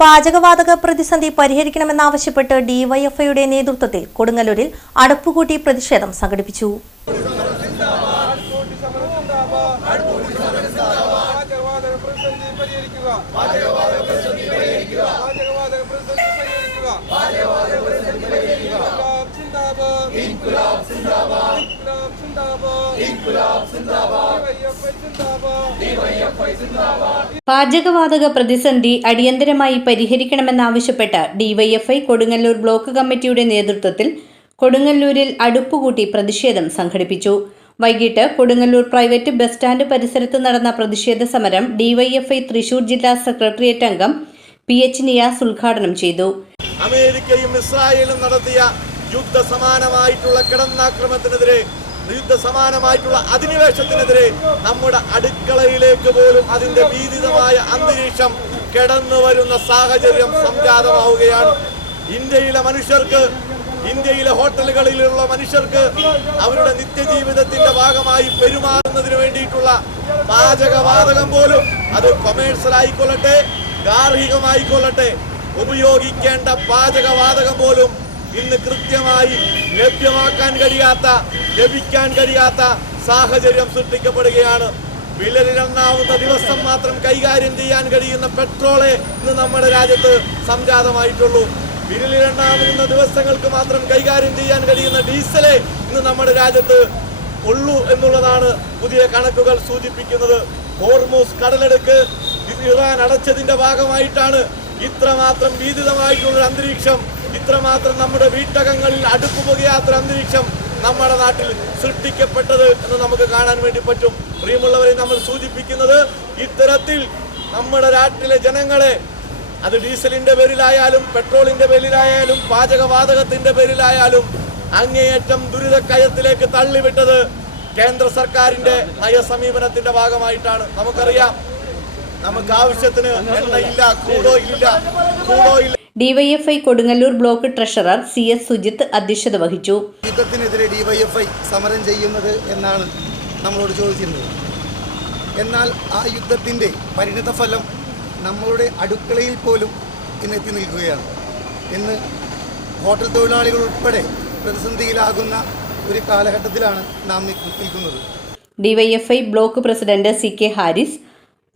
പാചകവാതക പ്രതിസന്ധി പരിഹരിക്കണമെന്നാവശ്യപ്പെട്ട് ഡിവൈഎഫ്ഐയുടെ നേതൃത്വത്തിൽ കൊടുങ്ങല്ലൂരിൽ അടപ്പുകൂട്ടി പ്രതിഷേധം സംഘടിപ്പിച്ചു. പാചകവാതക പ്രതിസന്ധി അടിയന്തരമായി പരിഹരിക്കണമെന്നാവശ്യപ്പെട്ട് ഡിവൈഎഫ്ഐ കൊടുങ്ങല്ലൂർ ബ്ലോക്ക് കമ്മിറ്റിയുടെ നേതൃത്വത്തിൽ കൊടുങ്ങല്ലൂരിൽ അടുപ്പുകൂട്ടി പ്രതിഷേധം സംഘടിപ്പിച്ചു. വൈകിട്ട് കൊടുങ്ങല്ലൂർ പ്രൈവറ്റ് ബസ് സ്റ്റാൻഡ് പരിസരത്ത് നടന്ന പ്രതിഷേധ സമരം ഡിവൈഎഫ്ഐ തൃശൂർ ജില്ലാ സെക്രട്ടേറിയറ്റ് അംഗം PH നിയാസ് ഉദ്ഘാടനം ചെയ്തു. അമേരിക്കയും ഇസ്രായേലും നടത്തിയ യുദ്ധസമാനമായിട്ടുള്ള കിടന്നാക്രമണത്തിനെതിരെ, യുദ്ധസമാനമായിട്ടുള്ള അധിനിവേശത്തിനെതിരെ നമ്മുടെ അടുക്കളയിലേക്ക് പോലും അതിന്റെ ഭീതിതമായ അന്തരീക്ഷം കടന്നു വരുന്ന സാഹചര്യം സംജാതമാവുകയാണ്. ഇന്ത്യയിലെ ഹോട്ടലുകളിലുള്ള മനുഷ്യർക്ക് അവരുടെ നിത്യജീവിതത്തിന്റെ ഭാഗമായി പെരുമാറുന്നതിന് വേണ്ടിയിട്ടുള്ള പാചകവാതകം പോലും അത് കൊമേഴ്സ്യൽ ആയിക്കൊള്ളട്ടെ, ഗാർഹികമായിക്കൊള്ളട്ടെ, ഉപയോഗിക്കേണ്ട പാചകവാതകം പോലും ഇന്ന് കൃത്യമായി ലഭിക്കാൻ കഴിയാത്ത സാഹചര്യം സൃഷ്ടിക്കപ്പെടുകയാണ്. വിരലിലെണ്ണാവുന്ന ദിവസം മാത്രം കൈകാര്യം ചെയ്യാൻ കഴിയുന്ന പെട്രോളെ ഇന്ന് നമ്മുടെ രാജ്യത്ത് സംജാതമായിട്ടുള്ളൂ. വിരലിലെണ്ണാവുന്ന ദിവസങ്ങൾക്ക് മാത്രം കൈകാര്യം ചെയ്യാൻ കഴിയുന്ന ഡീസലെ ഇന്ന് നമ്മുടെ രാജ്യത്ത് ഉള്ളൂ എന്നുള്ളതാണ് പുതിയ കണക്കുകൾ സൂചിപ്പിക്കുന്നത്. ഹോർമൂസ് കടലെടുക്ക് ഇറാൻ അടച്ചതിന്റെ ഭാഗമായിട്ടാണ് ഇത്രമാത്രം ഭീതിതമായിട്ടുള്ള അന്തരീക്ഷം, ഇത്രമാത്രം നമ്മുടെ വീട്ടകങ്ങളിൽ അടുപ്പ് പുകയാത്തൊരു അന്തരീക്ഷം നമ്മുടെ നാട്ടിൽ സൃഷ്ടിക്കപ്പെട്ടത് എന്ന് നമുക്ക് കാണാൻ വേണ്ടി പറ്റും. പ്രിയമുള്ളവരെ, നമ്മൾ സൂചിപ്പിക്കുന്നത് ഇത്തരത്തിൽ നമ്മുടെ നാട്ടിലെ ജനങ്ങളെ അത് ഡീസലിന്റെ പേരിലായാലും പെട്രോളിന്റെ പേരിലായാലും പാചകവാതകത്തിന്റെ പേരിലായാലും അങ്ങേയറ്റം ദുരിതക്കയത്തിലേക്ക് തള്ളിവിട്ടത് കേന്ദ്ര സർക്കാരിന്റെ നയസമീപനത്തിന്റെ ഭാഗമായിട്ടാണ്. നമുക്കറിയാം, നമുക്ക് ആവശ്യത്തിന് എണ്ണയില്ല, ക്രൂഡോ ഇല്ല. DYFI Kodungallur block treasurer CS Sujith അധ്യക്ഷത വഹിച്ചു. യുദ്ധത്തിനെതിരെ ഡിവൈഎഫ്ഐ സമരം ചെയ്യുന്നത് എന്നാണ് നമ്മളോട് ചോദിച്ചിരുന്നത്. എന്നാൽ ആ യുദ്ധത്തിൻ്റെ പരിണിതഫലം നമ്മളുടെ അടുക്കളയിൽ പോലും ഇന്ന് എത്തി നിൽക്കുകയാണ്. ഇന്ന് ഹോട്ടൽ തൊഴിലാളികൾ ഉൾപ്പെടെ പ്രതിസന്ധിയിലാകുന്ന ഒരു കാലഘട്ടത്തിലാണ് നാം നിൽക്കുന്നത്. DYFI block president CK Haris,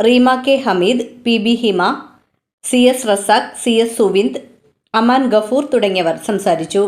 Reema K Hameed, PB Hima, CS Razak, CS Suvind, Aman Gafoor തുടങ്ങിയവർ സംസാരിച്ചു.